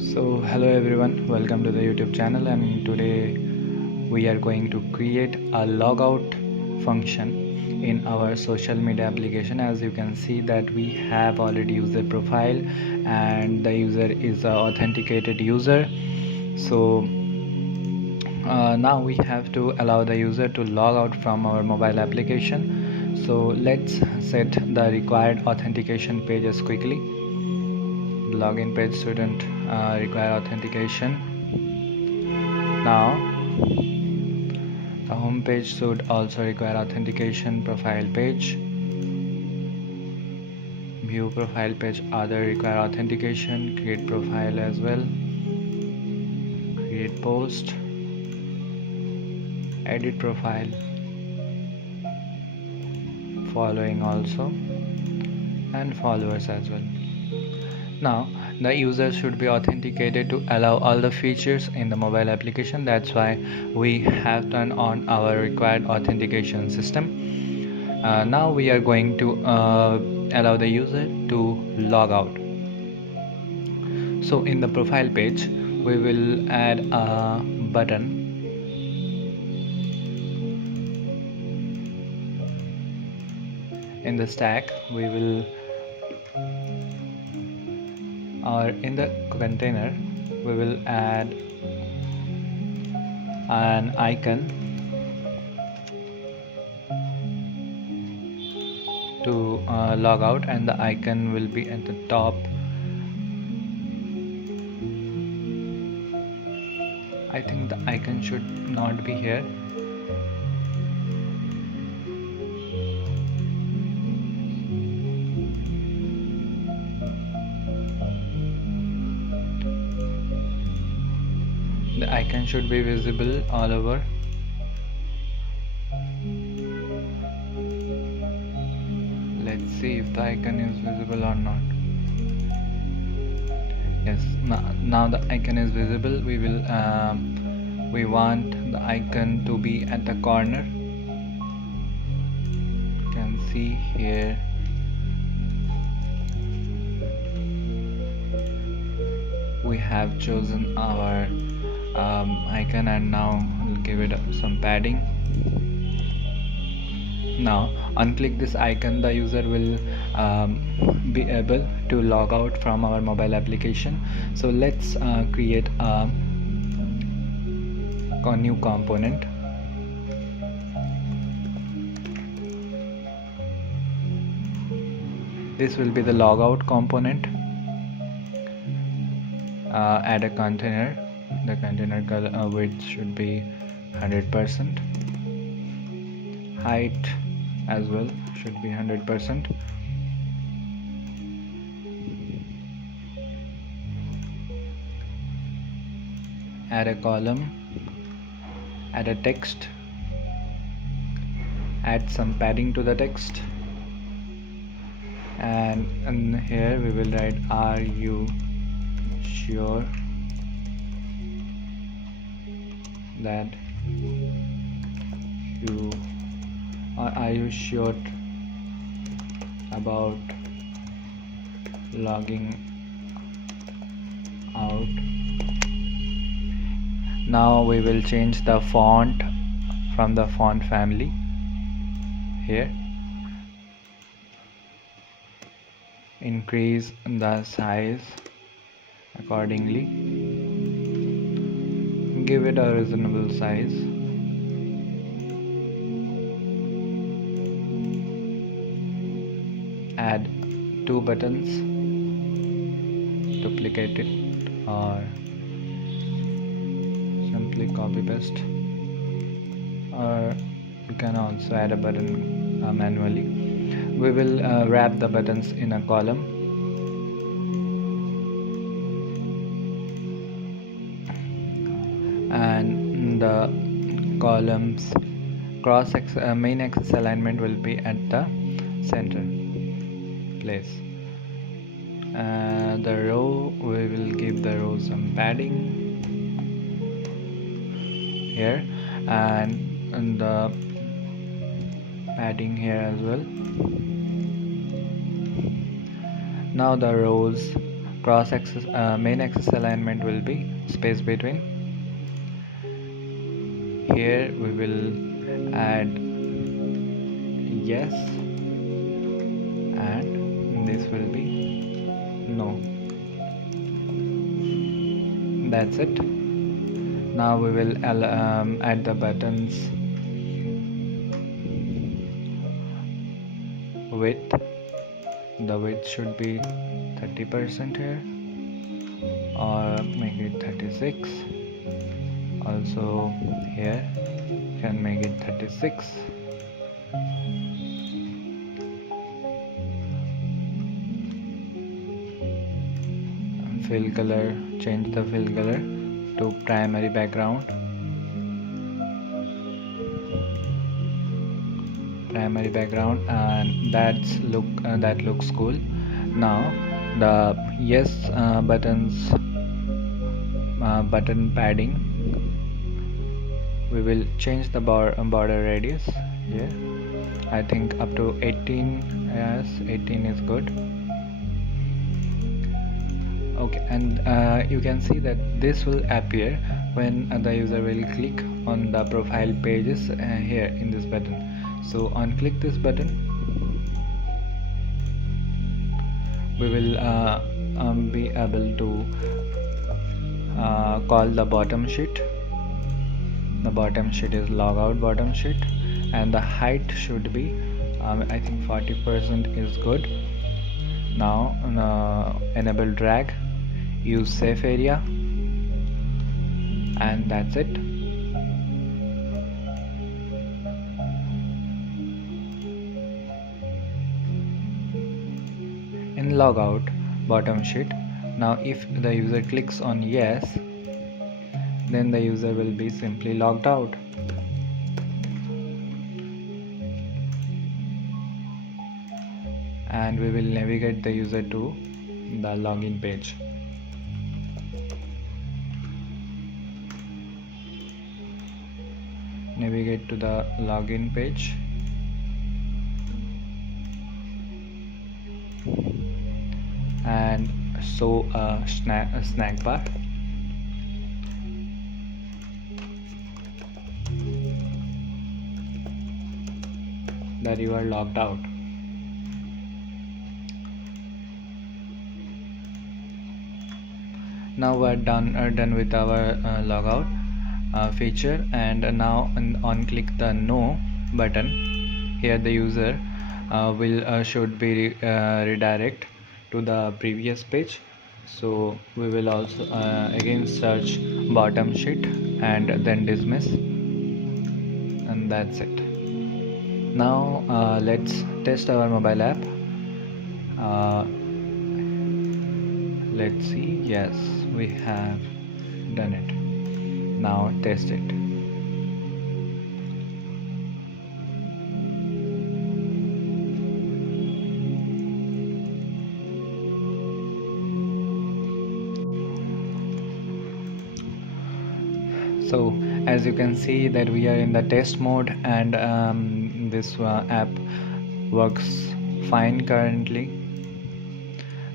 So hello everyone, welcome to the YouTube channel, and today we are going to create a logout function in our social media application. As you can see that we have already user profile and the user is an authenticated user. So now we have to allow the user to log out from our mobile application. So let's set the required authentication pages quickly. Login page shouldn't require authentication. Now the home page should also require authentication. Profile page, view profile page, other require authentication. Create profile as well, create post, edit profile, following also, and followers as well. Now the user should be authenticated to allow all the features in the mobile application. That's why we have turned on our required authentication system. Now we are going to allow the user to log out. So in the profile page we will add a button. In the stack we will, or in the container we will add an icon to log out, and the icon will be at the top. I think the icon should not be here. The icon should be visible all over. Let's see if the icon is visible or not. Yes, now the icon is visible. We want the icon to be at the corner. You can see here. We have chosen our icon, and now we'll give it some padding. Now unclick this icon, the user will be able to log out from our mobile application. So let's create a new component. This will be the logout component. Add a container. The container color width should be 100%. Height as well should be 100%. Add a column, add a text, add some padding to the text, and here we will write, are you sure that you are you sure about logging out? Now we will change the font from the font family here. Increase the size accordingly. Give it a reasonable size. Add 2 buttons, duplicate it, or simply copy paste, or you can also add a button manually. We will wrap the buttons in a column. And the columns main axis alignment will be at the center place. The row, we will give the row some padding here, and the padding here as well. Now the rows cross axis main axis alignment will be space between. Here we will add yes, and this will be no. That's it. Now we will add the buttons width. The width should be 30% here, or make it 36. Also here can make it 36. Fill color, change the fill color to primary background. Primary background, and that looks cool. Now the yes buttons button padding, we will change the border radius here. I think up to 18. Yes, 18 is good. Okay, and you can see that this will appear when the user will click on the profile pages here in this button. So on click this button, we will be able to call the bottom sheet. The bottom sheet is logout bottom sheet, and the height should be I think 40% is good. Now enable drag, use safe area, and that's it. In logout bottom sheet, now if the user clicks on yes, then the user will be simply logged out. And we will navigate the user to the login page. Navigate to the login page, and show a snack bar. That you are logged out. Now we're done with our logout feature, and now on click the no button. Here the user will should be redirect to the previous page. So we will also again search bottom sheet and then dismiss, and that's it. Now let's test our mobile app. Let's see. Yes, we have done it. Now test it. So as you can see that we are in the test mode, and this app works fine currently.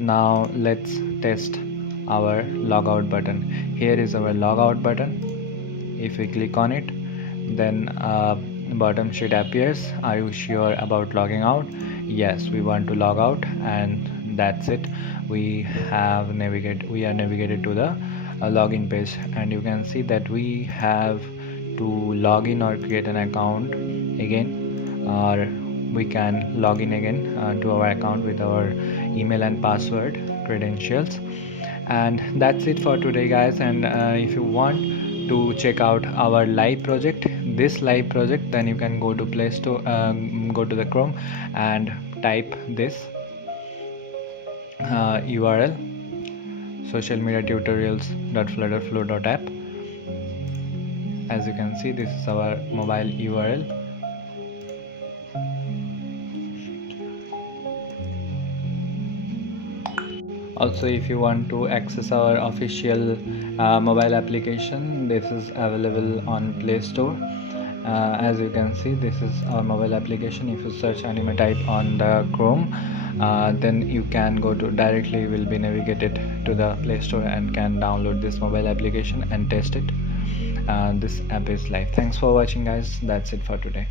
Now let's test our logout button. Here is our logout button. If we click on it, then bottom sheet appears. Are you sure about logging out? Yes, we want to log out, and that's it. We are navigated to the login page, and you can see that we have to log in or create an account again, or we can log in again to our account with our email and password credentials. And that's it for today, guys. And if you want to check out our live project, then you can go to Play Store, go to the Chrome and type this URL, social media tutorials.flutterflow.app. As you can see, this is our mobile URL. Also, if you want to access our official mobile application, this is available on Play Store, As you can see, this is our mobile application. If you search anime type on the Chrome, then you can go to directly will be navigated to the Play Store and can download this mobile application and test it. This app is live. Thanks for watching, guys. That's it for today.